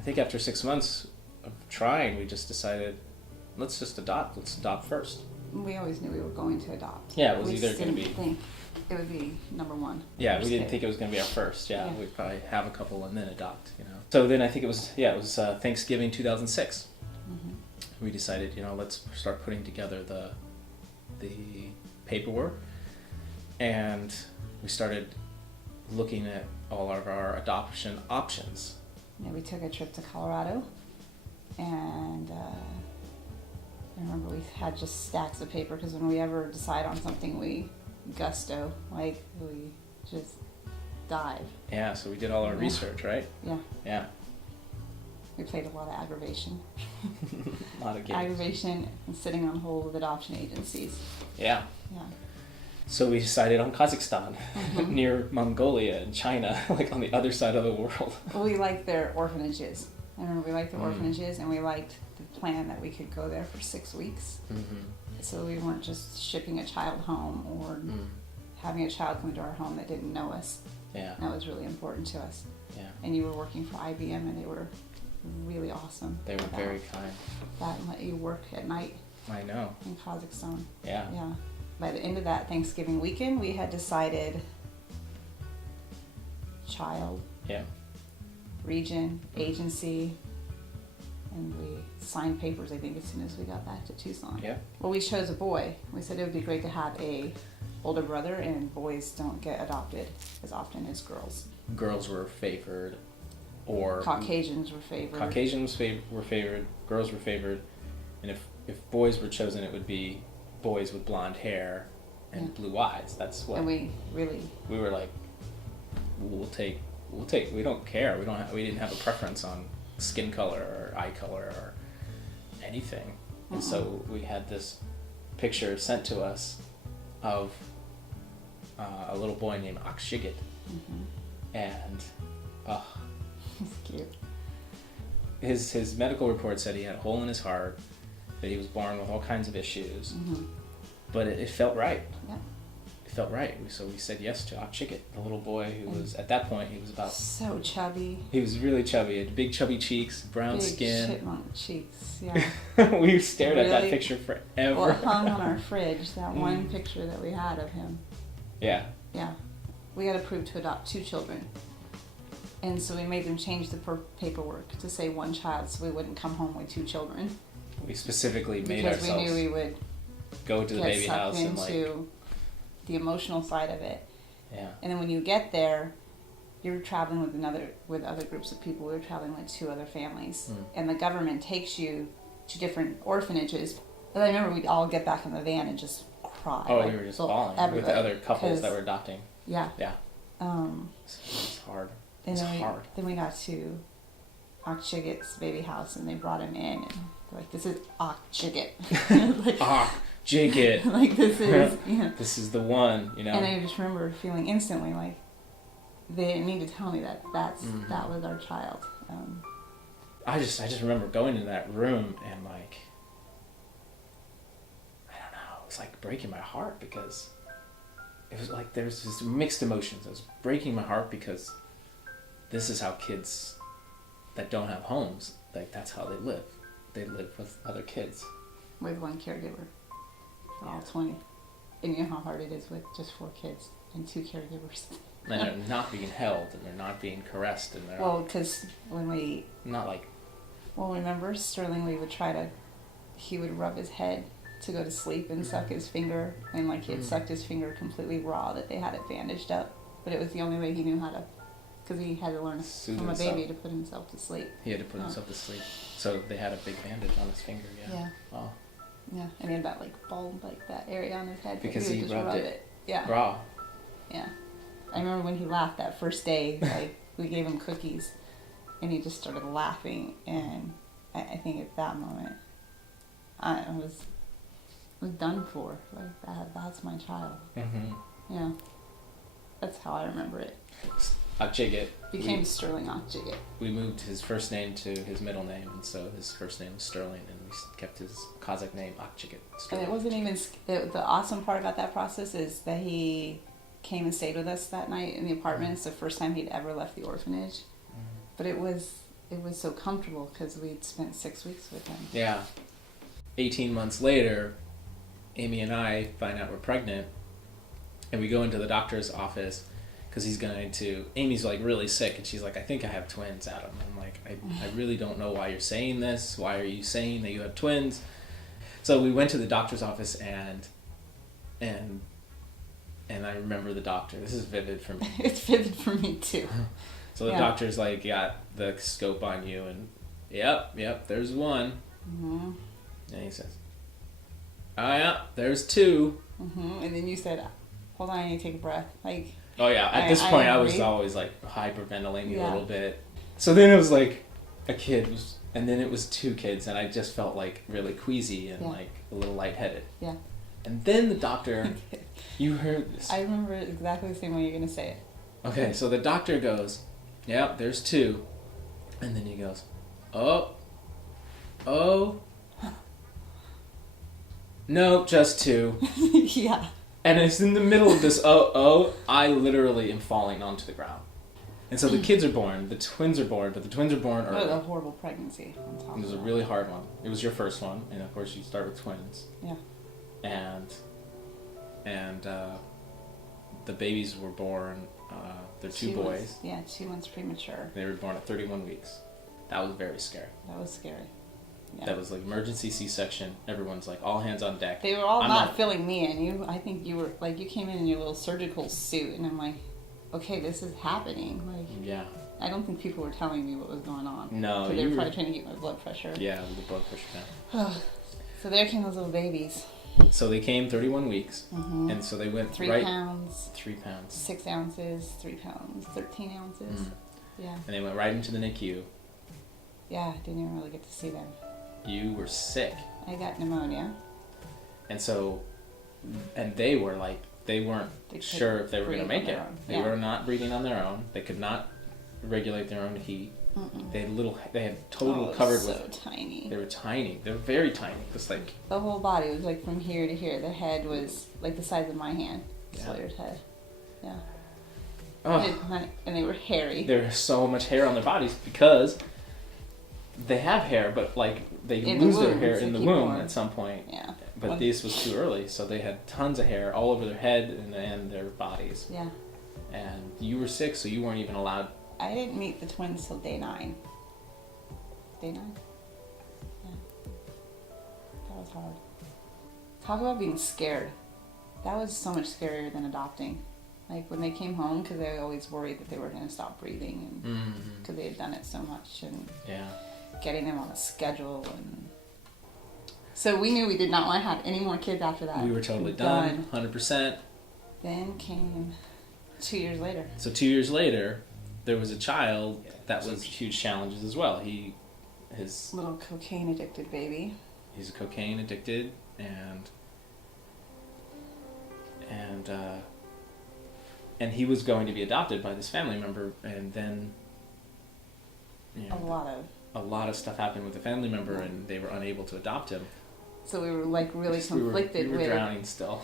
I think after 6 months of trying, we just decided, let's just adopt. Let's adopt first. We always knew we were going to adopt. Yeah, it was we either just going to didn't be. think it would be number one. Yeah, we first didn't kid. think it was going to be our first. Yeah, Yeah. we'd probably have a couple and then adopt. So then I think it was Thanksgiving 2006. Mm-hmm. We decided, let's start putting together the paperwork, and we started looking at all of our adoption options. Yeah, we took a trip to Colorado, and I remember we had just stacks of paper because when we ever decide on something, we gusto, like we just dive. Yeah, so we did all our research, right? Yeah. Yeah. We played a lot of aggravation. A lot of games. Aggravation and sitting on hold with adoption agencies. Yeah. Yeah. So we decided on Kazakhstan, Mm-hmm. near Mongolia and China, like on the other side of the world. We liked their orphanages. I remember we liked the orphanages, and we liked the plan that we could go there for 6 weeks. Mm-hmm. So we weren't just shipping a child home or having a child come to our home that didn't know us. Yeah. That was really important to us. Yeah. And you were working for IBM, and they were really awesome. They were very kind. That and let you work at night I know. in Kazakhstan. Yeah. Yeah. By the end of that Thanksgiving weekend, we had decided child, Yeah. region, agency, and we signed papers, I think, as soon as we got back to Tucson. Yeah. Well, we chose a boy. We said it would be great to have a older brother, and boys don't get adopted as often as girls. Girls were favored, or Caucasians were favored. Caucasians were favored, girls were favored, and if boys were chosen, it would be boys with blonde hair and blue eyes. That's what. And we really. We were like, we'll take. We don't care. We didn't have a preference on skin color or eye color or anything. And so we had this picture sent to us of a little boy named Akshigit, and It's cute. his medical report said he had a hole in his heart, that he was born with all kinds of issues, but it felt right. Yeah. It felt right. So we said yes to Akshigit, the little boy who was, at that point, he was about... So chubby. He was really chubby. He had big chubby cheeks, brown Big skin. chipmunk cheeks, yeah. We stared at that Really? picture forever. Well, it hung on our fridge, that one picture that we had of him. Yeah. Yeah. We got approved to adopt 2 children. And so we made them change the paperwork to say 1 child so we wouldn't come home with 2 children. We specifically made Because ourselves we knew we would go to the get baby sucked house and into the emotional side of it. yeah. And then when you get there, you're traveling with other groups of people. We were traveling with 2 other families. And the government takes you to different orphanages. And I remember we'd all get back in the van and just cry. Oh, like, we were just bawling with the everybody. other couples 'Cause- that were adopting. Yeah. Yeah. It's hard. And It's then hard. Then we got to Akshigit's baby house, and they brought him in, and they're like, "This is Akshigit." like, Jigit. like this is, you know. This is the one, you know. And I just remember feeling instantly like they didn't need to tell me that that was our child. I just remember going into that room and like, I don't know, it was like breaking my heart because it was like there's this mixed emotions. It was breaking my heart because this is how kids that don't have homes, like that's how they live. They live with other kids. With 1 caregiver for all 20. And you know how hard it is with just 4 kids and 2 caregivers. And they're not being held and they're not being caressed and they're Well, because when we... not like... Well, remember Sterling, he would rub his head to go to sleep and suck his finger. And like he had sucked his finger completely raw that they had it bandaged up. But it was the only way he knew how to... Because he had to learn from a baby to put himself to sleep. He had to put himself to sleep. So they had a big bandage on his finger, yeah. Yeah. Oh. Yeah, and he had that like bulb, like that area on his head. Because he he would just rubbed rub it Yeah. raw. Yeah. I remember when he laughed that first day, like we gave him cookies and he just started laughing, and I think at that moment I was done for. Like that's my child. Yeah. That's how I remember it. Akshigit. Became Sterling Akshigit. We moved his first name to his middle name, and so his first name was Sterling, and we kept his Kazakh name Akshigit. And it wasn't even... The awesome part about that process is that he came and stayed with us that night in the apartment. It's the first time he'd ever left the orphanage. But it was it was so comfortable because we'd spent 6 weeks with him. Yeah. 18 months later, Amy and I find out we're pregnant, and we go into the doctor's office because Amy's like really sick, and she's like, I think I have twins, Adam. I'm like, I really don't know why you're saying this. Why are you saying that you have twins? So we went to the doctor's office, and I remember the doctor. This is vivid for me. It's vivid for me too. So the doctor's like, got the scope on you, and yep, there's one. Mm-hmm. And he says, oh yeah, there's two. Mm-hmm. And then you said, hold on, I need to take a breath. Like, oh yeah, at this point I was always like hyperventilating a little bit. So then it was like a kid, and then it was two kids, and I just felt like really queasy and like a little lightheaded. Yeah. And then the doctor, you heard this. I remember exactly the same way you're going to say it. Okay, so the doctor goes, yeah, there's two. And then he goes, oh, no, just two. Yeah. And it's in the middle of this, I literally am falling onto the ground. And so the kids are born, the twins are born, but the twins are born early. It was a horrible pregnancy. It was a really hard one. It was your first one, and of course you start with twins. Yeah. And the babies were born, they're two boys. 2 months premature. They were born at 31 weeks. That was very scary. That was scary. Yeah. That was like emergency C-section. Everyone's like all hands on deck. They were all not filling me in. I think you were like, you came in your little surgical suit, and I'm like, okay, this is happening. Like, yeah. I don't think people were telling me what was going on. No, so they were probably trying to get my blood pressure. Yeah, with the blood pressure down. So there came those little babies. So they came 31 weeks, and so they went 3 pounds. 3 pounds. 6 ounces, 3 pounds, 13 ounces. Yeah. And they went right into the NICU. Yeah, didn't even really get to see them. You were sick. I got pneumonia. And so, and they were like, they weren't sure if they were going to make it. They were not breathing on their own. They could not regulate their own heat. Mm-mm. They had total covered with. So tiny. They were tiny. They were very tiny. Just like the whole body was like from here to here. The head was like the size of my hand. Slater's head. Yeah. Oh. And they were hairy. There was so much hair on their bodies because they have hair, but like they lose their hair in the womb at some point. Yeah. But this was too early, so they had tons of hair all over their head and their bodies. Yeah. And you were sick, so you weren't even allowed. I didn't meet the twins till day 9. Day 9? Yeah. That was hard. Talk about being scared. That was so much scarier than adopting. Like when they came home, because they always worried that they were going to stop breathing, and because they had done it so much, and getting them on a schedule, and so we knew we did not want to have any more kids after that. We were totally done, 100%. Then came 2 years later. So 2 years later, there was a child that was huge challenges as well. His little cocaine addicted baby. He's a cocaine addicted, and he was going to be adopted by this family member, and then a lot of stuff happened with the family member, and they were unable to adopt him. So we were like really conflicted. We were drowning still.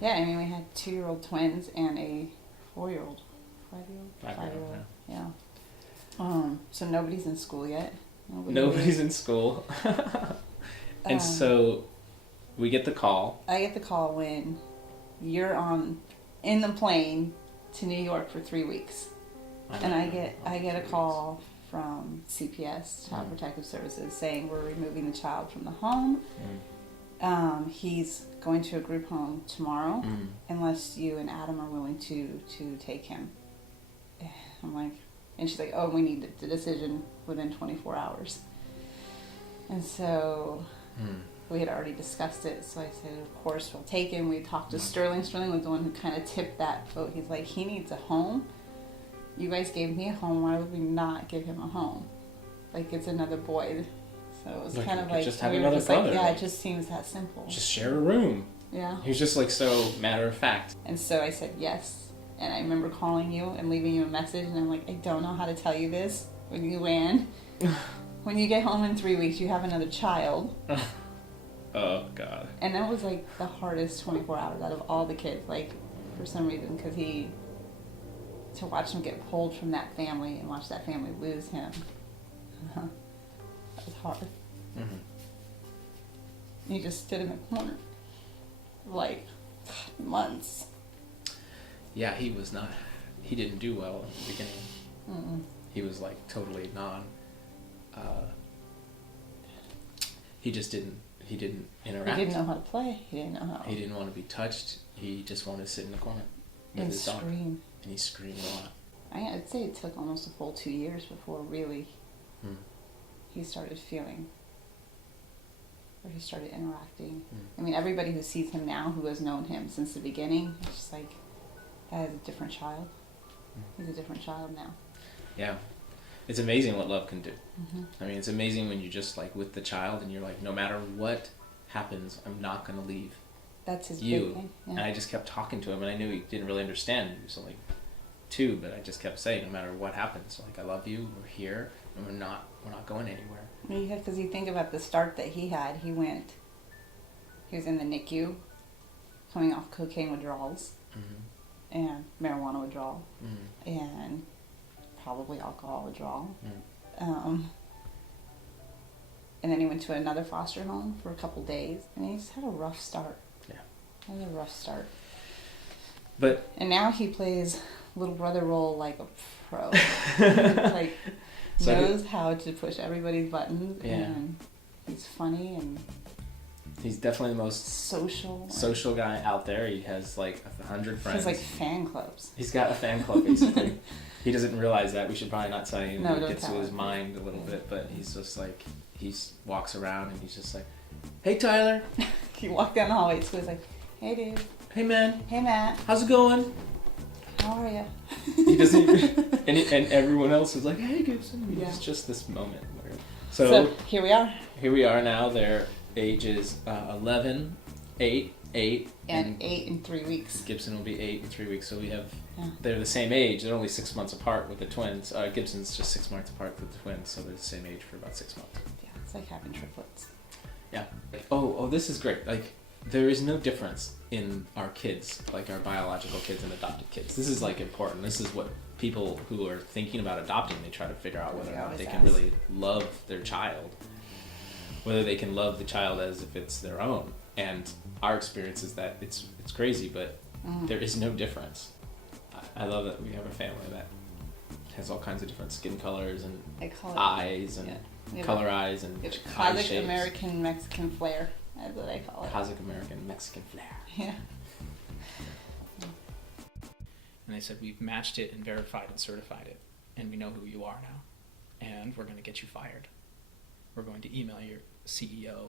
Yeah, I mean we had 2-year-old twins and a 4-year-old, 5-year-old. Yeah. So nobody's in school yet. Nobody's in school. And so we get the call. I get the call when you're in the plane to New York for 3 weeks. And I get a call from CPS, Child Protective Services, saying we're removing the child from the home. He's going to a group home tomorrow unless you and Adam are willing to take him. I'm like, and she's like, oh, we need the decision within 24 hours. And so we had already discussed it, so I said, of course, we'll take him. We talked to Sterling. Sterling was the one who kind of tipped that vote. He's like, he needs a home. You guys gave me a home. Why would we not give him a home? Like, it's another boy. So it was like, kind of like, just have another brother. Like, it just seems that simple. Just share a room. Yeah. He was just like so matter of fact. And so I said yes. And I remember calling you and leaving you a message, and I'm like, I don't know how to tell you this when you land. When you get home in 3 weeks, you have another child. Oh, God. And that was like the hardest 24 hours out of all the kids, like, for some reason, because to watch him get pulled from that family and watch that family lose him. That was hard. Mm-hmm. He just stood in the corner, like, months. Yeah, he didn't do well at the beginning. Mm-mm. He was like totally he didn't interact. He didn't know how to play. He didn't know how. He didn't want to be touched. He just wanted to sit in the corner with And his dog. scream. And he screamed a lot. I'd say it took almost a full 2 years before really he started feeling, or he started interacting. I mean, everybody who sees him now, who has known him since the beginning, it's just like, that is a different child. He's a different child now. Yeah. It's amazing what love can do. Mm-hmm. I mean, it's amazing when you just like with the child and you're like, no matter what happens, I'm not going to leave That's his you. big thing. Yeah. And I just kept talking to him, and I knew he didn't really understand. He was like 2, but I just kept saying, no matter what happens, like, I love you, we're here, and we're not going anywhere. Yeah, because you think about the start that he had. He was in the NICU, coming off cocaine withdrawals, and marijuana withdrawal, and probably alcohol withdrawal. And then he went to another foster home for a couple days, and he just had a rough start. Yeah. Had a rough start. But And now he plays little brother role like a pro. Like, So knows how to push everybody's buttons, Yeah. and he's funny and he's definitely the most social guy out there. He has like 100 friends. He's like fan clubs. He's got a fan club, basically. He doesn't realize that. We should probably not tell him. No, It don't gets to tell his him. mind a little bit, but he's just like, he walks around and he's just like, hey, Tyler. He walked down the hallway, so he's like, hey dude, Hey, man. hey Matt, How's it going? how are you? He doesn't even, and everyone else is like, hey, Gibson. Yeah. It's just this moment. Where, So here we are. here we are now. Their ages 11, 8, And 8 in 3 weeks. Gibson will be 8 in 3 weeks. So we have, Yeah. they're the same age. They're only 6 months apart with the twins. Gibson's just 6 months apart with the twins, so they're the same age for about 6 months. Yeah, it's like having triplets. Yeah. Like, oh, this is great. Like, there is no difference in our kids, like our biological kids and adopted kids. This is like important. This is what people who are thinking about adopting, they try to figure out whether or not they can really love their child, whether they can love the child as if it's their own. And our experience is that it's crazy, but there is no difference. I love that we have a family that has all kinds of different skin colors and I call it eyes and color eyes and it's eye Kazakh shapes. American Mexican flair. That's what I call it. Kazakh American Mexican flair. Yeah. And they said, we've matched it and verified and certified it, and we know who you are now, and we're going to get you fired. We're going to email your CEO